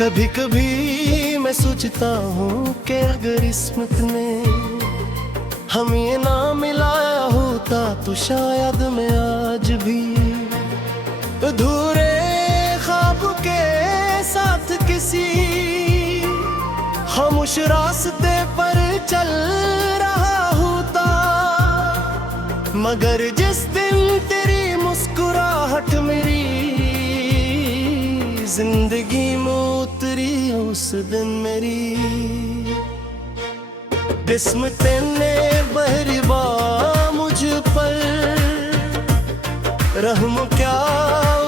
कभी कभी मैं सोचता हूँ कि अगर किस्मत ने हम ये ना मिलाया होता तो शायद मैं आज भी अधूरे ख्वाब के साथ किसी खामोश रास्ते पर चल रहा होता। मगर जिस दिन तेरी मुस्कुराहट मेरी जिंदगी में उतरी, उस दिन मेरी किस्मत ने बहरबा मुझ पर रहम क्या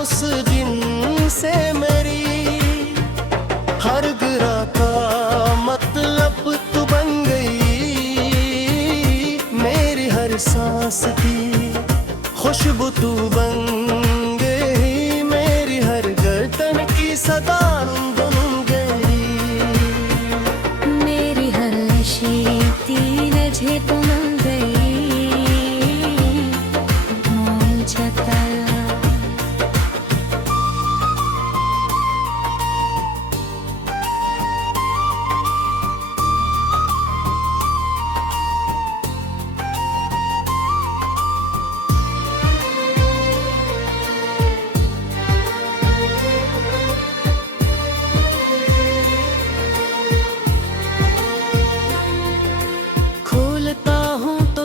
उस दिन से मेरी हर गिरा का मतलब तू बन गई, मेरी हर सांस की खुशबू तू बन गई, मेरी हर गर्दन की सदा बन गई, मेरी हर शीती नजरे तू बन गई, मोल छता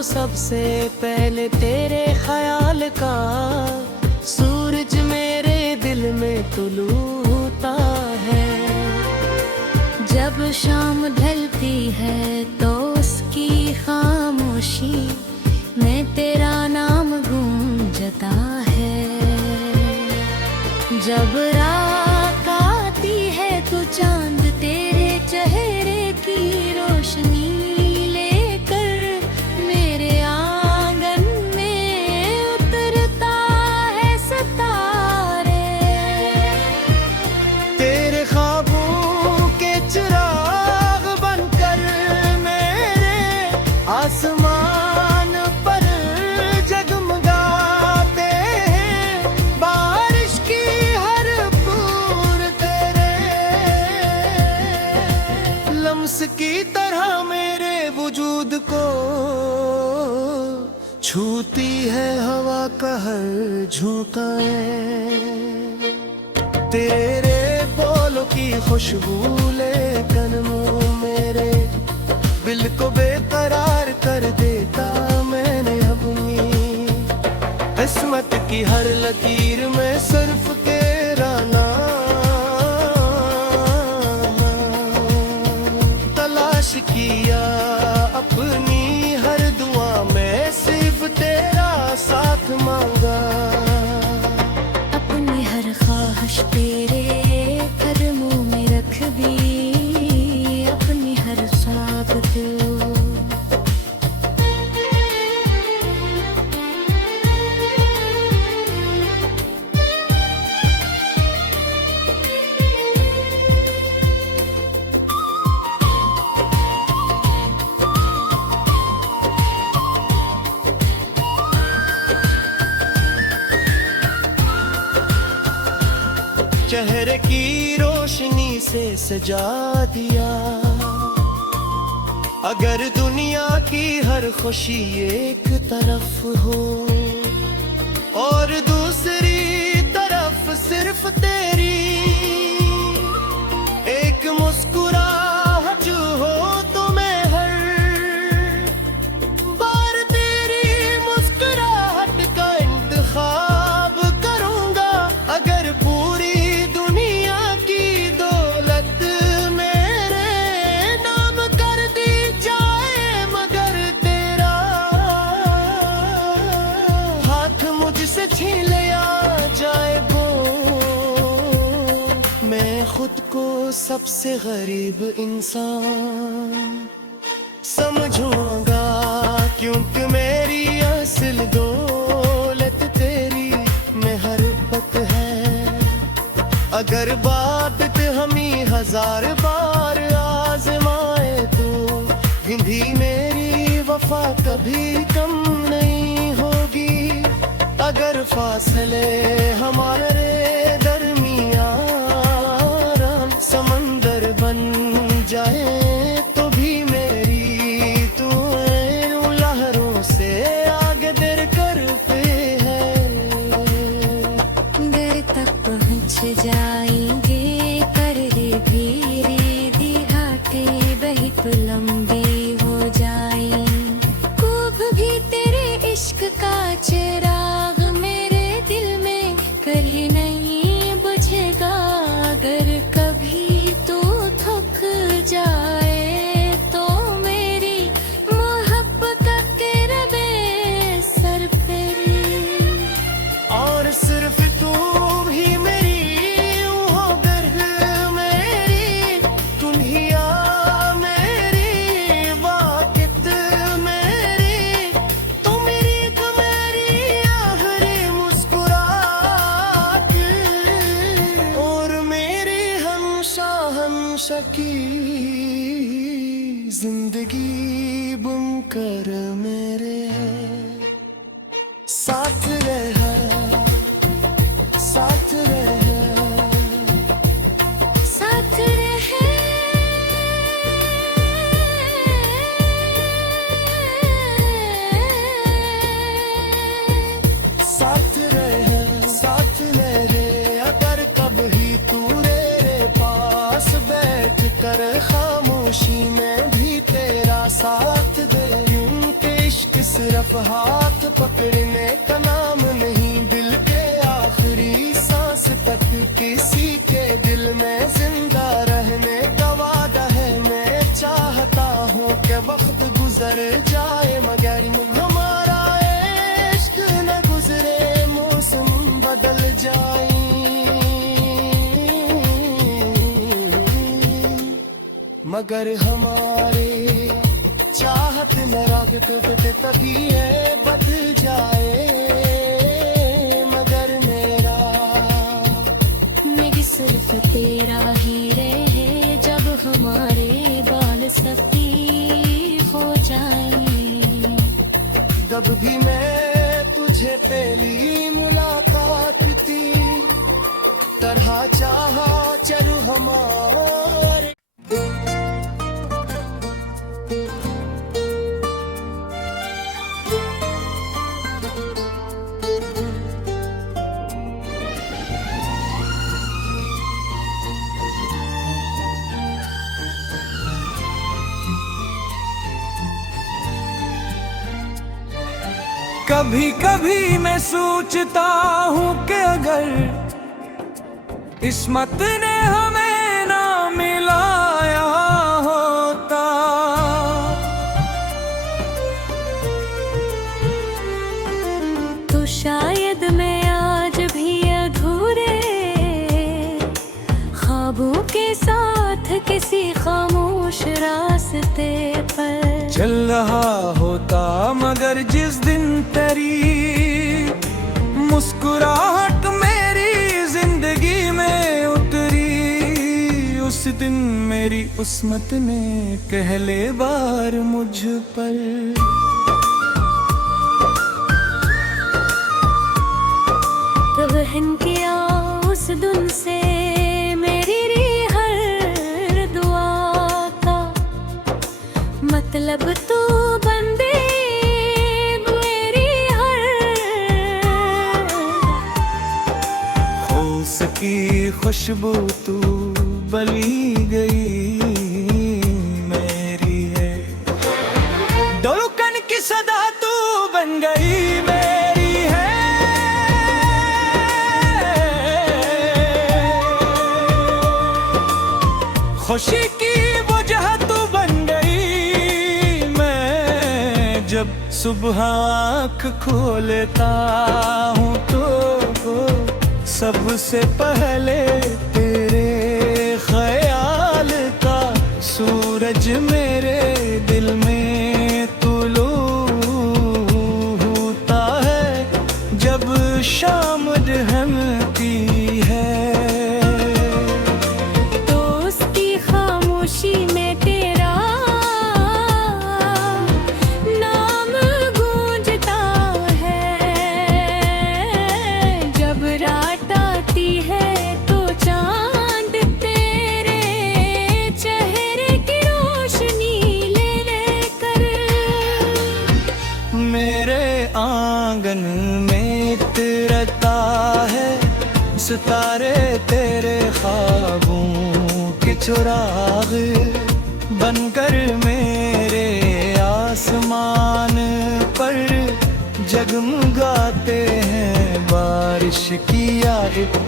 सबसे पहले तेरे ख्याल का सूरज मेरे दिल में तुलूता है। जब शाम ढलती है तो उसकी खामोशी में तेरा नाम गूंजता है। जब रात आती है तो चांद तेरे चेहरे की रोशनी आसमान पर जगमगाते हैं, बारिश की हर बूंद तेरे लम्स की तरह मेरे वजूद को छूती है हवा का हर झोंकाएं। तेरे बोलों की खुशबू लेकर मुँह मेरे दिल को बेकरार कर देता मैंने अपनी किस्मत की हर लकीर में सिर्फ तेरा नाम तलाश किया, अपनी हर दुआ में सिर्फ तेरा साथ मांगा, अपनी हर ख्वाहिश तेरे कदमों में रख दी, अपनी हर ख्वाब तू चेहरे की रोशनी से सजा दिया। अगर दुनिया की हर खुशी एक तरफ हो और दूसरी तरफ सिर्फ तेरी एक मुस्कुराहट हो तो मैं हर बार तेरी मुस्कुराहट का इंतखाब करूंगा। अगर पूरी से छीन लिया जाए वो, मैं खुद को सबसे गरीब इंसान समझूंगा, क्योंकि मेरी असल दौलत तेरी मोहब्बत है। अगर बात हमी हजार बार आजमाए तो भी मेरी वफा कभी कम नहीं होगी। अगर फासले हमारे दरमियान समझ शकी जिंदगी बुनकर मेरे साथ रह, साथ रह, साथ रहे साथ रह, साथ रह। अगर कभी तू मेरे पास बैठ कर खामोशी में भी तेरा साथ दे। इनके इश्क सिर्फ हाथ पकड़ने का नाम नहीं, दिल के आखिरी सांस तक किसी के दिल में जिंदा रहने का वादा है। मैं चाहता हूँ कि वक्त गुजर जाए मगर हमारा इश्क न गुजरे, मौसम बदल जाए। मगर हमारे चाहत में रागत तभी है बदल जाए। मगर मेरी सिर्फ तेरा ही रहे जब हमारे बाल सफेद हो जाएं। जब भी मैं तुझे पहली मुलाकात थी तरह चाहा चरू हमारे। कभी कभी मैं सोचता हूँ कि अगर किस्मत ने हमें ना मिलाया होता तो शायद मैं आज भी अधूरे ख्वाबों के साथ किसी खामोश रास्ते पर चल रहा होता। मगर जिस दिन तेरी मुस्कुराहट मेरी जिंदगी में उतरी, उस दिन मेरी उस्मत ने पहले बार मुझ पर तवहन किया उस दिन से मेरी हर दुआ का मतलब तू बंदे मेरी हर होस की खुशबू तू बली गई मेरी है। धड़कन की सदा तू बन गई मेरी है। खुशी की वजह तू बन गई। मैं जब सुबह आँख खोलता हूँ तो सबसे पहले तेरे ख्याल का सूरज मेरे दिल में तुलू होता है जब शाम ढलती है। दोस्ती खामोशी में तेरा नाम गूंजता है। जब रात आती है तो चांद तेरे चेहरे की रोशनी ले कर मेरे आंगन में तिरता है सितारे तेरे ख्वाबों के चुराग बनकर मेरे आसमान पर जगमगाते हैं। बारिश किया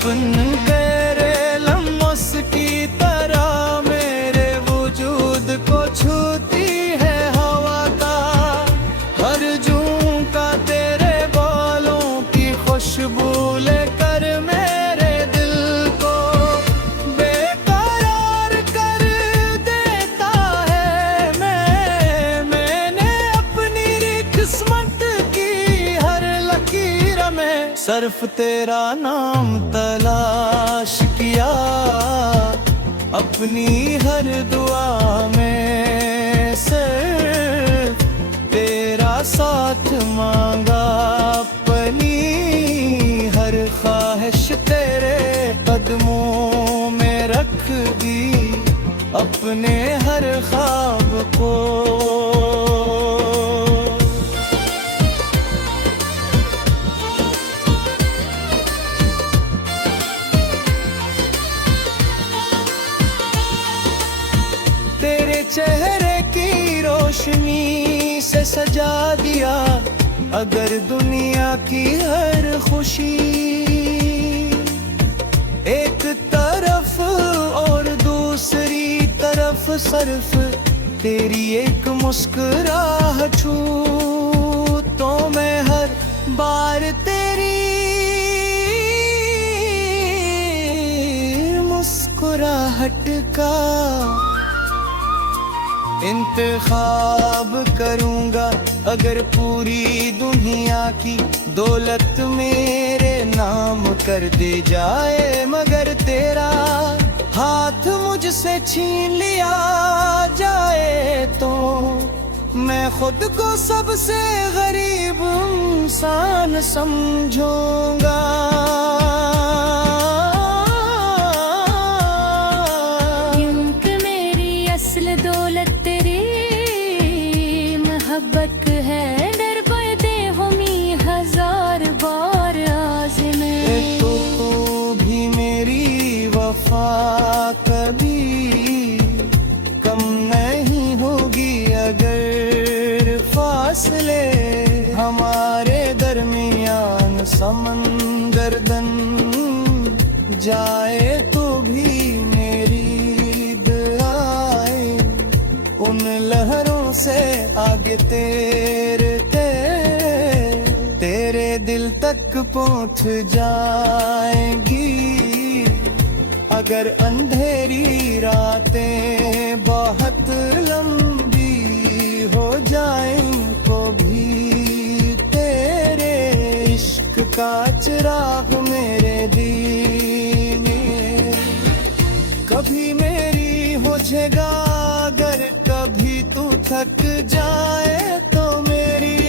बुन तेरे लम्हों की तरह मेरे वजूद को छूती है हवा का हर झोंका तेरे बालों की खुशबू लेकर मेरे दिल को बेकरार कर देता है। मैंने अपनी किस्मत की हर लकीर में सिर्फ तेरा नाम तलाश किया। अपनी हर दुआ में सिर्फ तेरा साथ मांगा, अपनी हर ख्वाहिश तेरे कदमों में रख दी, अपने हर ख्वाब को। तेरे चेहरे की रोशनी से सजा दिया अगर दुनिया की हर खुशी, एक तरफ और दूसरी तरफ सिर्फ तेरी एक मुस्कुराहट छू, तो मैं हर बार तेरी मुस्कुराहट का इंतखाब करूंगा। अगर पूरी दुनिया की दौलत मेरे नाम कर दी जाए, मगर तेरा हाथ मुझसे छीन लिया जाए, तो मैं खुद को सबसे गरीब इंसान समझूंगा। क्योंकि मेरी असल दौलत तेरी मोहब्बत है, डर पड़ते हमी हजार बार आज़मे। तो भी मेरी वफा कभी कम नहीं होगी, अगर फासले हमारे दरमियान समंदर बन जाए, तो भी मेरी दुआएं उन लहरों से आगे तेरे दिल तक पहुंच जाएंगी। अगर अंधेरी रातें बहुत लंबी हो जाएं, तो भी तेरे इश्क का चिराग मेरे दिल में कभी मेरी हो जाएगा। अगर कभी तू थक जाए, तो मेरी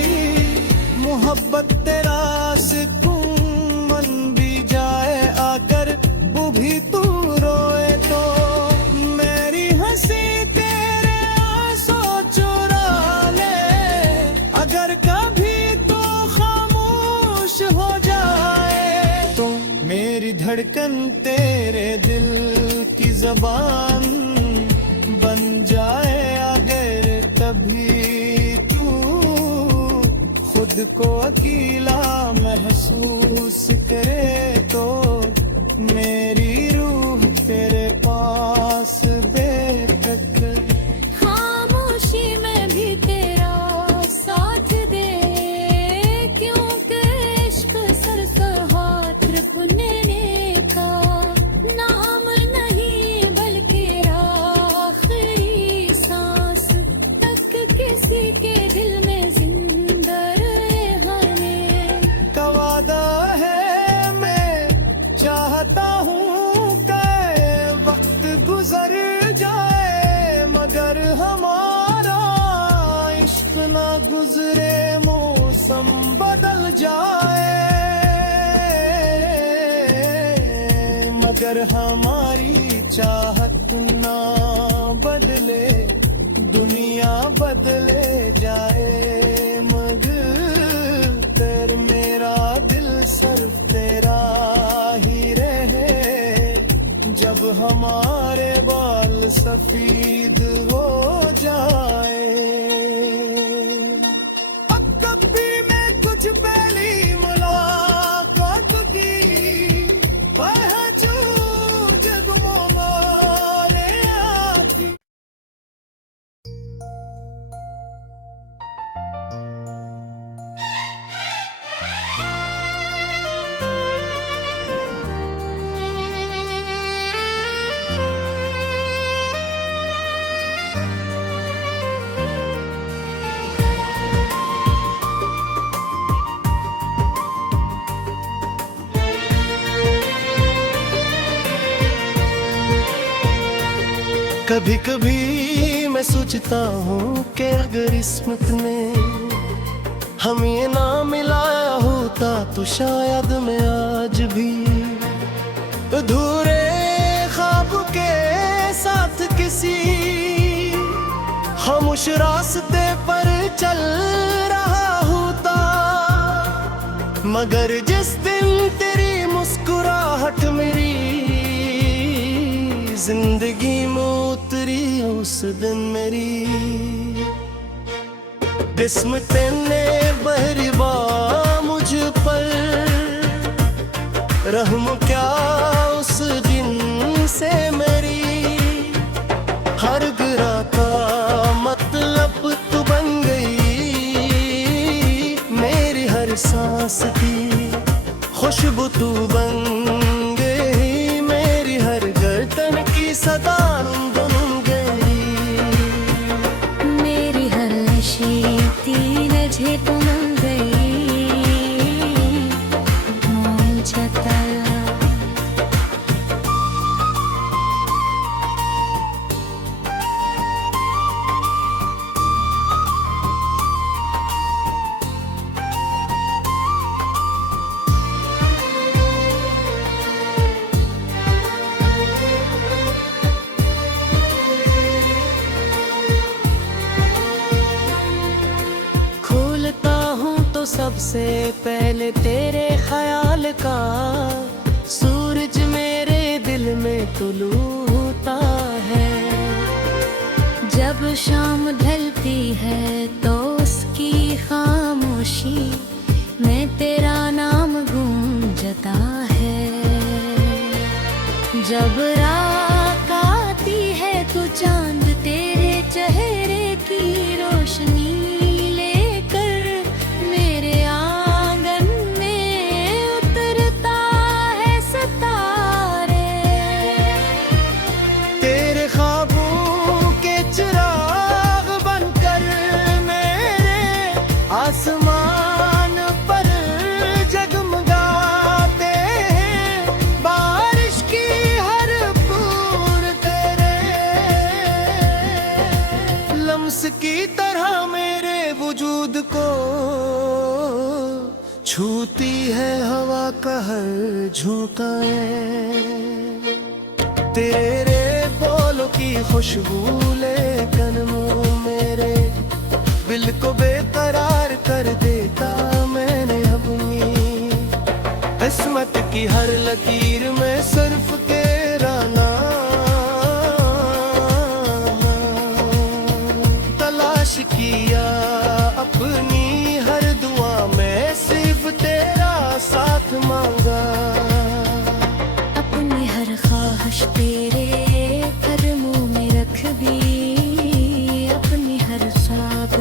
मोहब्बत तेरा सुकून मन भी जाए, आकर वो भी तू रोए, तो मेरी हंसी तेरे आंसू चुरा ले। अगर कभी तो खामोश हो जाए, तो मेरी धड़कन तेरे दिल की ज़बान बन जाए। अगर कभी तू खुद को अकेला महसूस करे, तो मेरी रूह तेरे पास बेफिक्र खामोशी में भी तेरा साथ दे, क्योंकि इश्क सर सहात्र पुनने का नाम नहीं, बल्कि आखिरी सांस तक किसी के दिल में जिंदा रहने का वादा है। मैं चाहता हूँ कि वक्त गुजर जाए, मगर हमारा इश्क ना गुजरे, मौसम बदल जाए, मगर हमारी चाहत ना बदले, दुनिया बदले जाए, मगर मेरा दिल सिर्फ तेरा ही रहे। जब हमारे बाल सफेद हो जाए, अब कभी मैं कुछ पहली मुलाकात की पहचू जगमो मारे आती। कभी कभी मैं सोचता हूँ कि अगर किस्मत ने हम ये ना मिलाया होता तो शायद मैं आज भी अधूरे ख्वाब के साथ किसी खामोश रास्ते पर चल रहा होता। मगर जिस दिन तेरी मुस्कुराहट मेरी जिंदगी में उतरी, उस दिन मेरी किस्मत ने बहरबा मुझ पर रहम क्या उस दिन से मेरी हर गिरा का मतलब तू बन गई, मेरी हर सांस की खुशबू तू बन गई, मेरी हर गर्दन की सदा बन गई, मेरी हर शीती नजे तू बन गई, मोल जता सबसे पहले तेरे ख्याल का सूरज मेरे दिल में तुलूता है। जब शाम ढलती है तो उसकी खामोशी में तेरा नाम गूंजता है। जब रात आती है तो चांद तेरे चेहरे की रोशनी आसमान पर जगमगाते हैं, बारिश की हर बूंद तेरे लम्स की तरह मेरे वजूद को छूती है हवा का हर झोंकाएं। तेरे बोलों की खुशबू लेकर मुँह मेरे दिल को बेकरार कर देता मैंने अपनी किस्मत की हर लकीर में सिर्फ तेरा नाम तलाश किया, अपनी हर दुआ में सिर्फ तेरा साथ मांगा। अपनी हर ख्वाहिश तेरे कदमों में रख दी, अपनी हर ख्वाब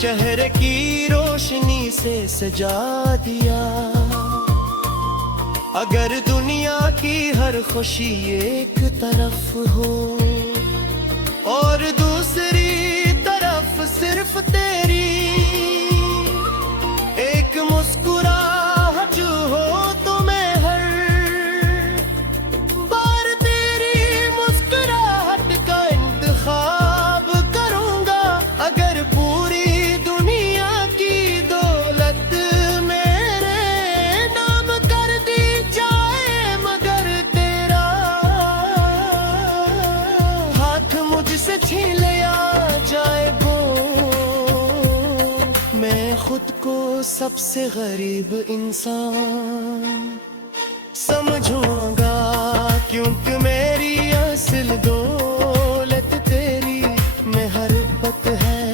चेहरे की रोशनी से सजा दिया। अगर दुनिया की हर खुशी एक तरफ हो और दूसरी तरफ सिर्फ तेरी एक मुस्कुराहट जो हो तो मैं हर बार तेरी मुस्कुराहट का इंतखाब करूंगा। अगर पूरी दुनिया की दौलत मेरे नाम कर दी जाए, मगर तेरा हाथ मुझसे छीन लिया जाए वो, मैं खुद को सबसे गरीब इंसान समझूंगा, क्योंकि मेरी असल दौलत तेरी मोहब्बत है।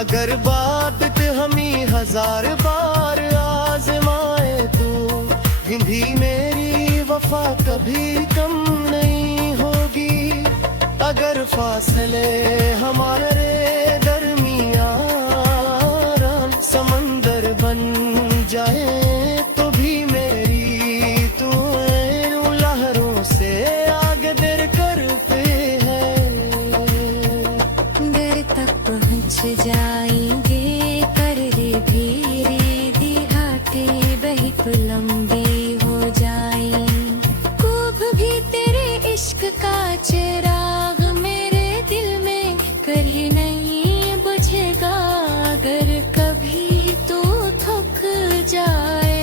अगर बात हमी हजार बार आजमाए तो भी मेरी वफा कभी कम नहीं होगी। अगर फासले हमारे दरमियान समंदर बन जाए तो भी मेरी तू लहरों से आगे दर कर पे है। घर तक पहुँच जाएंगे कर रे धीरे घाटे बहुत लंबी हो जाए। खूब भी तेरे इश्क का चिराग मेरे दिल में कभी नहीं बुझेगा। अगर कभी तू थक जाए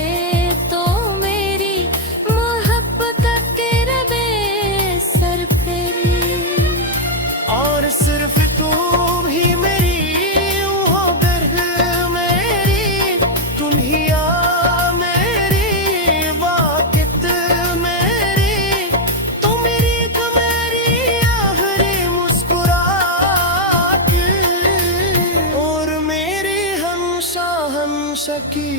तो मेरी मोहब्बत के रबे सर फेरी। और सिर्फ तू भी मेरी हो दर्द मेरी, तुम ही आ मेरी वाकित मेरी, तुम मेरी मेरी आखिरी मुस्कुराहट और मेरी हमशा की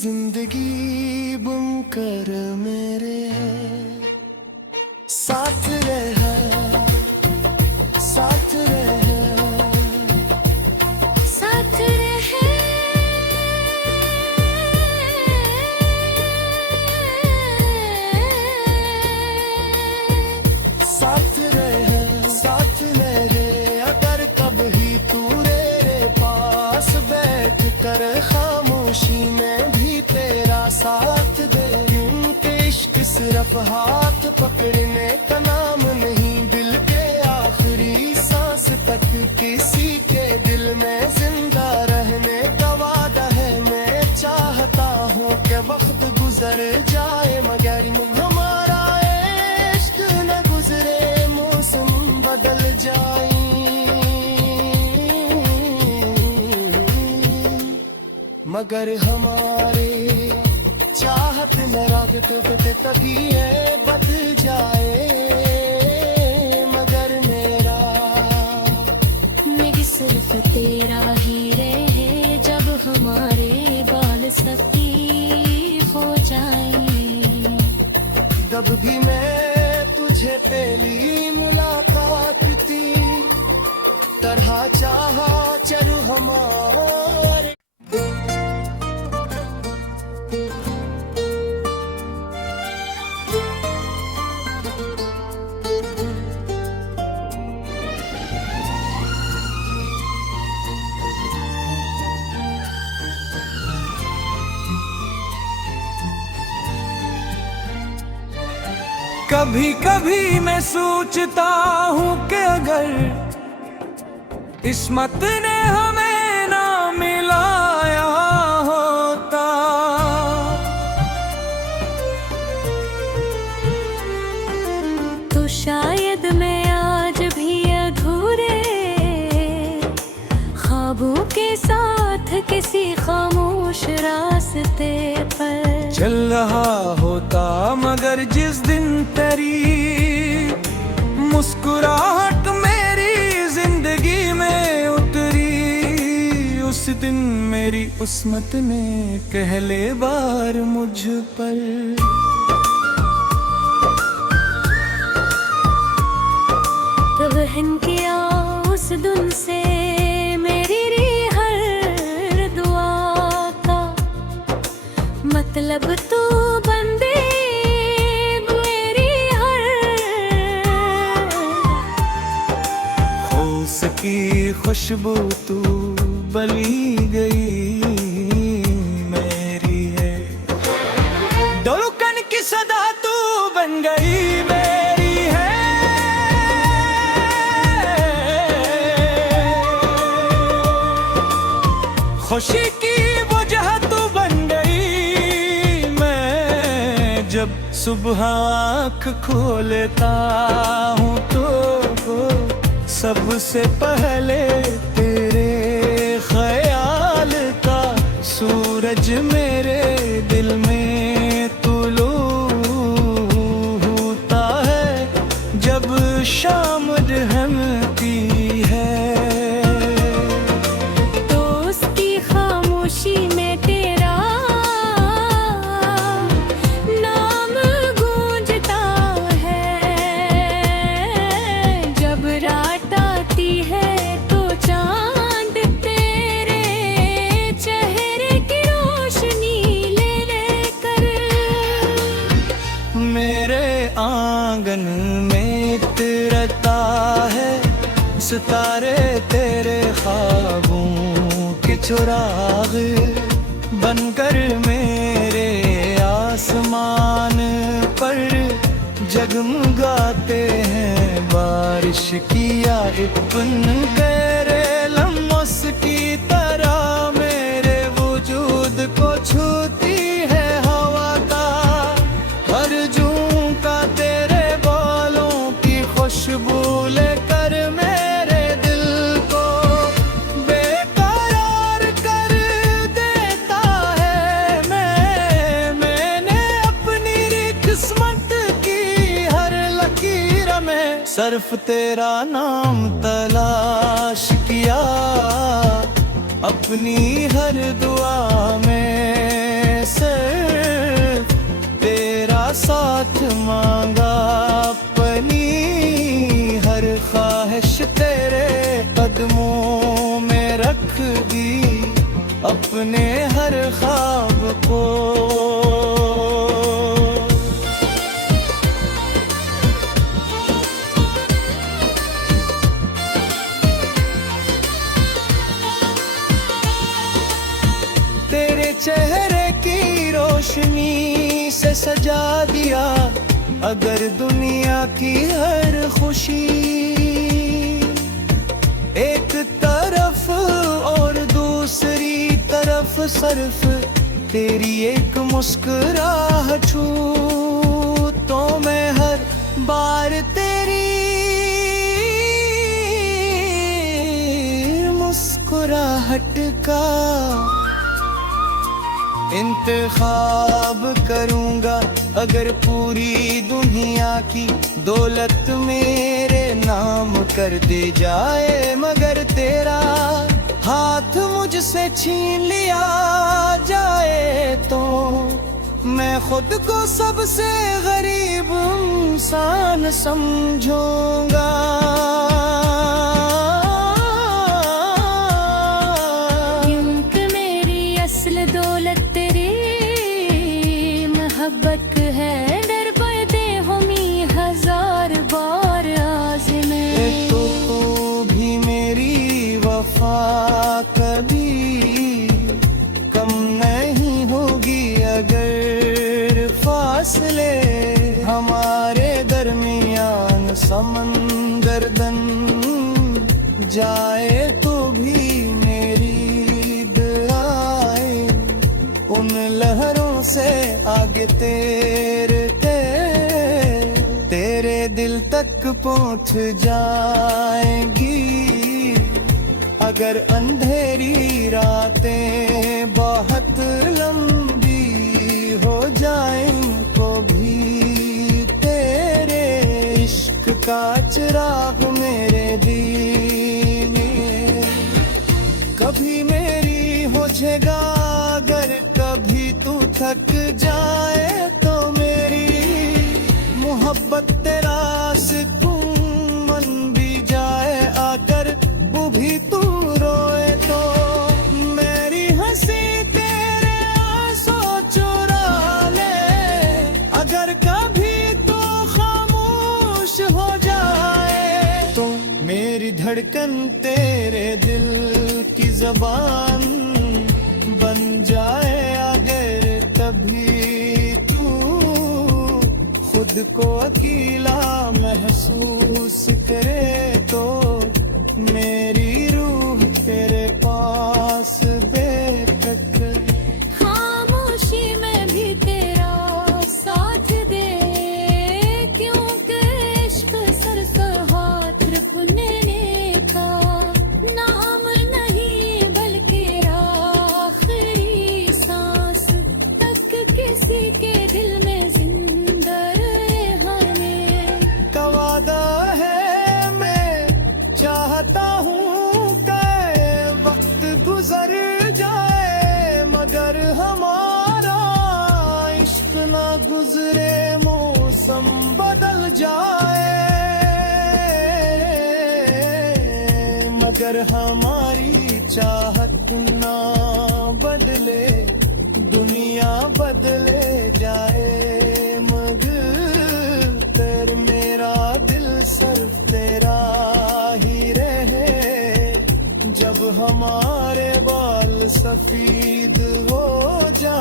जिंदगी बुनकर मेरे साथ रहा, साथ रहा, साथ रहे। साथ रहे, साथ मेरे। अगर कभी तू मेरे पास बैठ कर खामोशी में भी तेरा साथ दे। उनके इश्क सिर्फ हाथ पकड़ने का नाम नहीं, दिल के आखिरी सांस तक किसी के दिल में जिंदा रहने का वादा है। मैं चाहता हूँ कि वक्त गुजर जाए मगर हमारा इश्क न गुजरे, मौसम बदल जाए। मगर हमारे चाहत नरागत तभी है बदल जाए। मगर मेरी सिर्फ तेरा ही रहे जब हमारे बाल सफेद हो जाएं। जब भी मैं तुझे पहली मुलाकात थी तरह चाहा चरू हमारे। कभी कभी मैं सोचता हूँ कि अगर किस्मत ने हमें ना मिलाया होता तो शायद मैं आज भी अधूरे ख्वाबों के साथ किसी खामोश रास्ते पर चल रहा होता। मगर जिस दिन तेरी मुस्कुराहट मेरी जिंदगी में उतरी, उस दिन मेरी किस्मत ने पहले बार मुझ पर तवहन किया उस दिन से मेरी हर दुआ का मतलब तू बंदे मेरी हर होश की खुशबू तू बली गई मेरी है। धड़कन की सदा तू बन गई मेरी है। खुशी की वजह तू बन गई। मैं जब सुबह आँख खोलता हूँ तो सबसे पहले तेरे ख्याल का सूरज मेरे दिल में तुलू होता है जब शाम ढलती है। दोस्ती खामोशी में तेरा नाम गूंजता है। जब रात आती है तो चांद चुराग बनकर मेरे आसमान पर जगमगाते हैं बारिश की आइपन तेरे लम्हों की तरह मेरे वजूद को छूती है हवा का हर झोंका तेरे बालों की खुशबू लेकर मेरे दिल को बेकरार कर देता है मैंने अपनी किस्मत की हर लकीर में सिर्फ तेरा नाम तलाश किया अपनी हर दुआ में सिर्फ तेरा साथ मांगा अपनी हर ख्वाहिश तेरे कदमों में रख दी अपने हर ख्वाब को तेरे चेहरे की रोशनी से सजा दिया अगर दुनिया की हर खुशी एक तरफ और दूसरी तरफ सिर्फ तेरी एक मुस्कुराहट छू तो मैं हर बार तेरी मुस्कुराहट का इंतखाब करूंगा अगर पूरी दुनिया की दौलत मेरे नाम कर दी जाए मगर तेरा हाथ मुझसे छीन लिया जाए तो मैं खुद को सबसे गरीब इंसान समझूंगा मोहब्बत है डर पड़ते हमी हजार बार आज़मे तो भी मेरी वफा कभी कम नहीं होगी अगर फासले हमारे दरमियान समंदर बन जाए तो भी मेरी दुआएं उन लहरों से आगे तेरे दिल तक पहुंच जाएंगी अगर अंधेरी रातें बहुत लंबी हो जाएं तो भी तेरे इश्क का चिराग मेरे दिल में कभी मेरी हो जाएगा अगर कभी तू थक जाए तो मेरी मोहब्बत तेरा सुकून मन भी जाए आकर वो भी तू रोए तो मेरी हंसी तेरे आंसू चुरा ले अगर कभी तू खामोश हो जाए तो मेरी धड़कन तेरे दिल की ज़बान बन जाए अगर तभी तू खुद को अकेला महसूस करे तो मेरी रूह तेरे पास बेफिक्र खामोशी में भी तेरा साथ दे क्योंकि इश्क सरसा हाथ रुकने का नाम नहीं बल्कि आखिरी सांस तक किसी के दिल में जिंदा रहने का वादा है मैं चाहता हूँ कि वक्त गुजर जाए मगर हमारा इश्क ना गुजरे मौसम बदल जाए मगर हमारी चाहत ना बदले दुनिया बदले जाए मगर मेरा दिल सिर्फ तेरा ही रहे जब हमारे बाल मुफीद हो जा